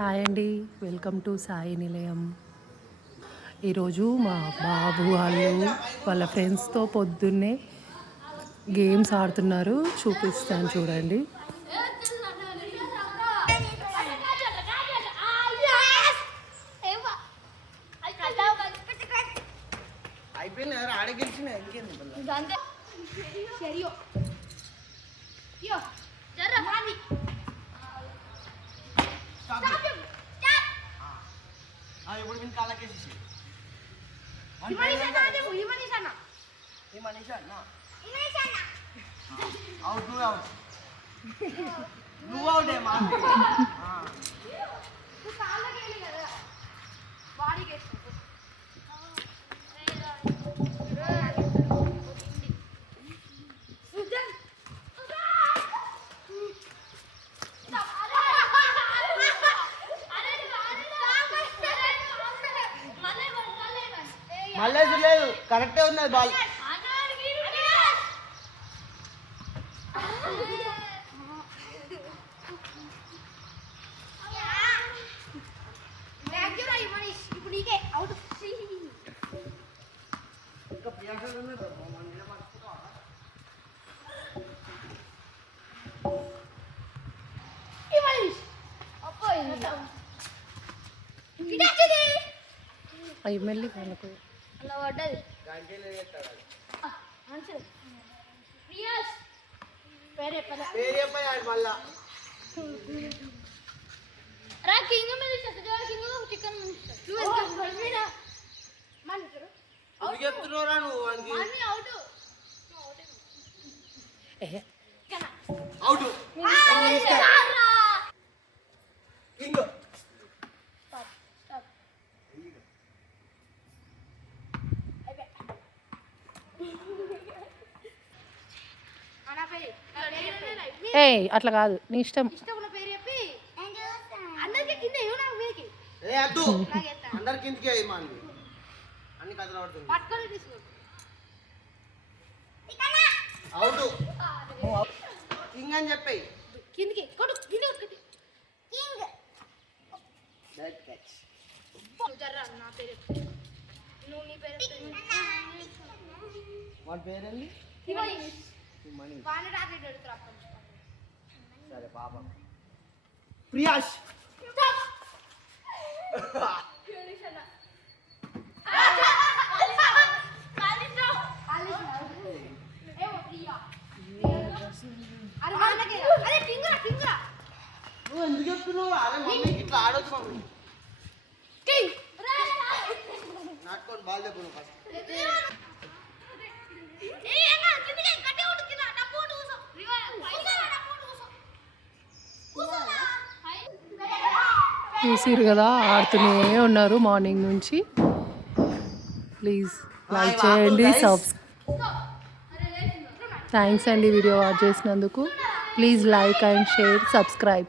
Hi అండి, welcome to Sai నిలయం. ఈరోజు మా బాబు వాళ్ళ ఫ్రెండ్స్తో పొద్దున్నే గేమ్స్ ఆడుతున్నారు. చూపిస్తాను చూడండి. ఇప్పుడు వీని కాళ్ళకేసి అవుట్ నువ్వు అవుట్ నువ్వు అవుటే మా మళ్ళీ లేదు, కరెక్టే ఉన్నది బాల్. ఎమ్మెల్యే వాళ్ళకు అలా పడ్డది రా కింగ్ మీద చికెన్ చెప్తున్నారా నువ్వు అవుట్ కింగ్ ఏ అట్లా కాదు, నీ ఇష్టం. ఏ అద్దు అందరి కిందకే మాది అన్ని కథలు పడుతుంది. అవుట్ కింగ్ అని చెప్పాయి కిందికి కొడు కింద కింగ్ డైరెక్ట్ క్యాచ్. నా పేరు నువ్వు నీ పేరు వాడి పేరేంది? మణి. సరే పాపం ప్రియాష్ నువ్వు ఎందుకు చెప్తున్నావు? అరే మమ్మీకి ఇట్లా ఆడొచ్చు మమ్మీ. నాటుకొని బాల్ చెప్పు నువ్వు ఫస్ట్. చూసిరు కదా, ఆడుతూనే ఉన్నారు మార్నింగ్ నుంచి. ప్లీజ్ లైక్ చేయండి, థ్యాంక్స్ అండి వీడియో వాచ్ చేసినందుకు. Please like and share, subscribe.